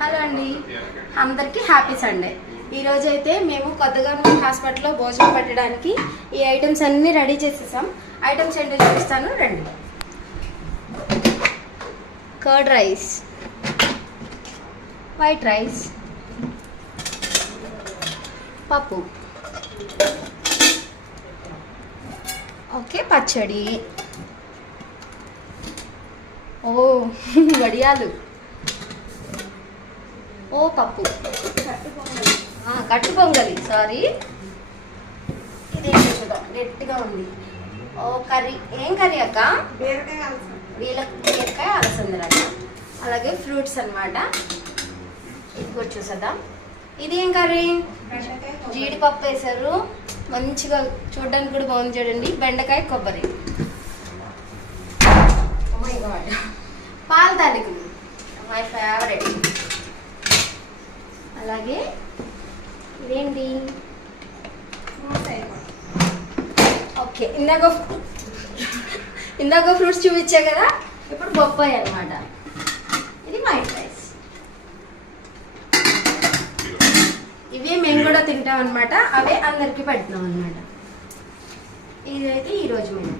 Hello అండి, అందరికీ happy Sunday. ఈరోజు అయితే మేము కొత్తగా హాస్పిటల్లో భోజనం పెట్టడానికి ఈ ఐటమ్స్ అన్నీ రెడీ చేసేసాం. ఐటమ్స్ ఏంటో చూపిస్తాను రండి. కర్డ్ రైస్, వైట్ రైస్, పప్పు, ఓకే, పచ్చడి, ఓ వడియాలు, ఓ పప్పు, కట్టు పొంగలి, సారీ ఇది చూద్దాం, గట్టిగా ఉంది. ఓ కర్రీ, ఏం కర్రీ అక్క? బీరకాయ అలసందరట. అలాగే ఫ్రూట్స్ అన్నమాట. ఇది కూడా చూసేద్దాం. ఇది ఏం కర్రీ? జీడిపప్పు వేసారు, మంచిగా చూడడానికి కూడా బాగుంది చూడండి. బెండకాయ, కొబ్బరి, పాల తాలికలు, మై ఫేవరెట్. అలాగే ఇదేంటి? ఓకే, ఇందాక ఫ్రూట్స్ చూపించా కదా, ఇప్పుడు బొప్పాయి అన్నమాట. ఇది వైట్ రైస్. ఇవే మేము కూడా తింటాం అనమాట, అవే అందరికి పెడతాం అనమాట. ఇదైతే ఈరోజు మేము